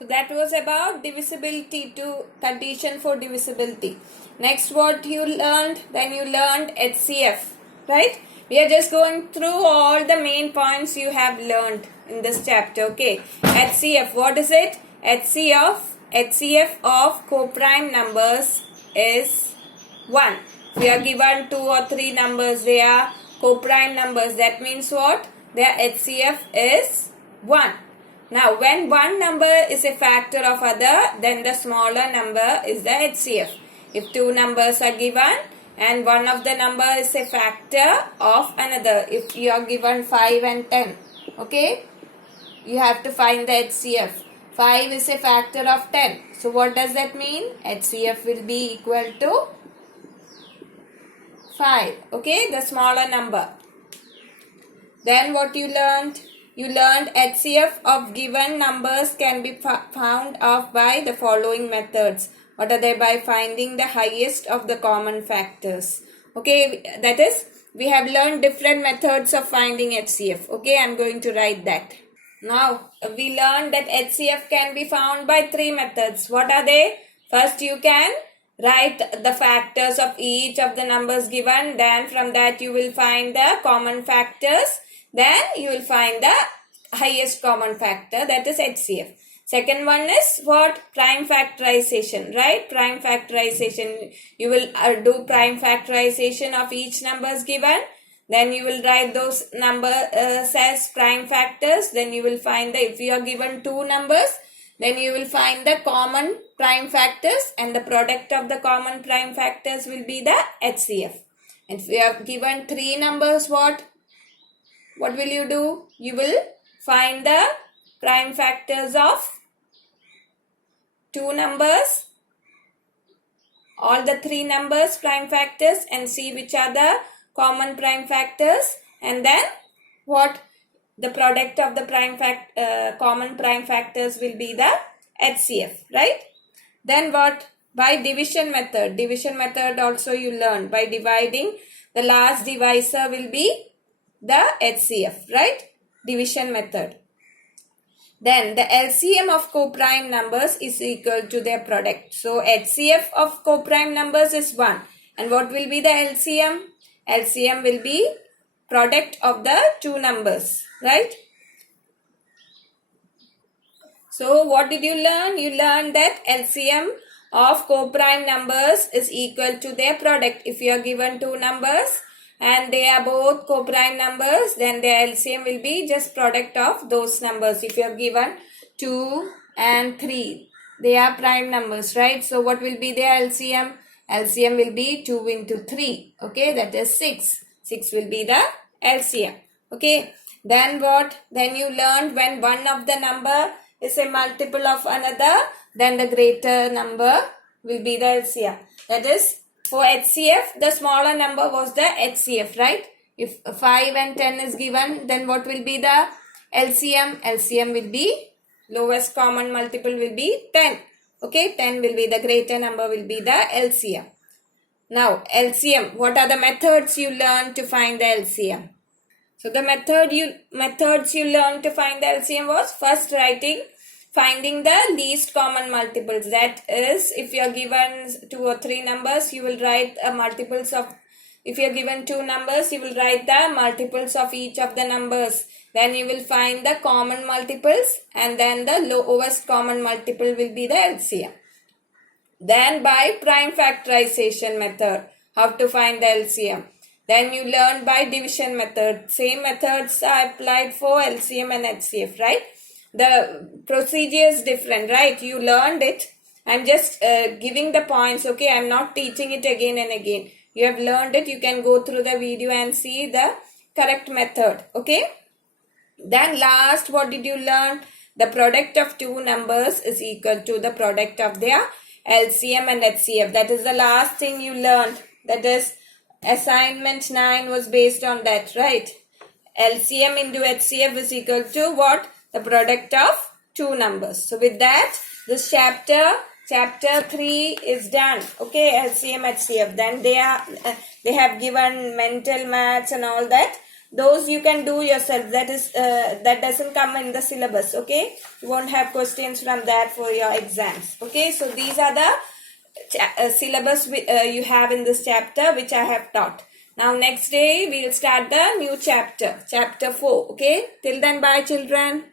So that was about divisibility, to condition for divisibility. Next, what you learned? Then you learned HCF, right? We are just going through all the main points you have learned in this chapter. Okay, HCF, what is it? HCF of coprime numbers is 1. We are given 2 or 3 numbers, they are coprime numbers. That means what? Their HCF is 1. Now, when one number is a factor of other, then the smaller number is the HCF. If 2 numbers are given and one of the number is a factor of another, if you are given 5 and 10, okay, you have to find the HCF. 5 is a factor of 10. So, what does that mean? HCF will be equal to 5. Okay, the smaller number. Then what you learned? You learned HCF of given numbers can be found out by the following methods. What are they? By finding the highest of the common factors. Okay, that is, we have learned different methods of finding HCF. Okay, I am going to write that. Now, we learned that HCF can be found by 3 methods. What are they? First, you can write the factors of each of the numbers given. Then from that you will find the common factors. Then you will find the highest common factor, that is HCF. Second one is what? Prime factorization, right? Prime factorization. You will do prime factorization of each numbers given. Then you will write those numbers as prime factors. Then you will find the, if you are given 2 numbers, then you will find the common prime factors, and the product of the common prime factors will be the HCF. And if you have given 3 numbers, what will you do? You will find the prime factors of 2 numbers, all the 3 numbers prime factors, and see which are the common prime factors, and then what? The product of the common prime factors will be the HCF, right? Then what? By division method. Division method also you learn. By dividing, the last divisor will be the HCF, right? Division method. Then the LCM of coprime numbers is equal to their product. So HCF of coprime numbers is 1. And what will be the LCM? LCM will be product of the 2 numbers, right? So what did you learn? You learned that LCM of coprime numbers is equal to their product. If you are given 2 numbers and they are both coprime numbers, then their LCM will be just product of those numbers. If you are given 2 and 3, they are prime numbers, right? So what will be their LCM? LCM will be 2 into 3. Okay, that is 6. 6 will be the LCM. Okay, then what? Then you learned when one of the number is a multiple of another, then the greater number will be the LCM. That is, for HCF, the smaller number was the HCF, right? If 5 and 10 is given, then what will be the LCM? LCM will be, lowest common multiple will be 10. Okay, 10 will be the greater number, will be the LCM. Now, LCM, what are the methods you learned to find the LCM? So, the methods you learned to find the LCM was first finding the least common multiples. That is, if you are given 2 or 3 numbers, you will write multiples of, if you are given 2 numbers, you will write the multiples of each of the numbers. Then you will find the common multiples, and then the lowest common multiple will be the LCM. Then by prime factorization method, how to find the LCM. Then you learn by division method. Same methods are applied for LCM and HCF, right? The procedure is different, right? You learned it. I'm just giving the points, okay? I'm not teaching it again and again. You have learned it. You can go through the video and see the correct method, okay? Then last, what did you learn? The product of 2 numbers is equal to the product of their LCM and HCF. That is the last thing you learned. That is, assignment 9 was based on that, right? LCM into HCF is equal to what? The product of 2 numbers. So with that, this chapter 3 is done. Okay, LCM, HCF. Then they have given mental maths and all that. those you can do yourself. That is that doesn't come in the syllabus. Okay, you won't have questions from that for your exams. Okay, so these are the syllabus you have in this chapter which I have taught. Now next day we will start the new chapter, chapter 4. Okay, till then, bye children.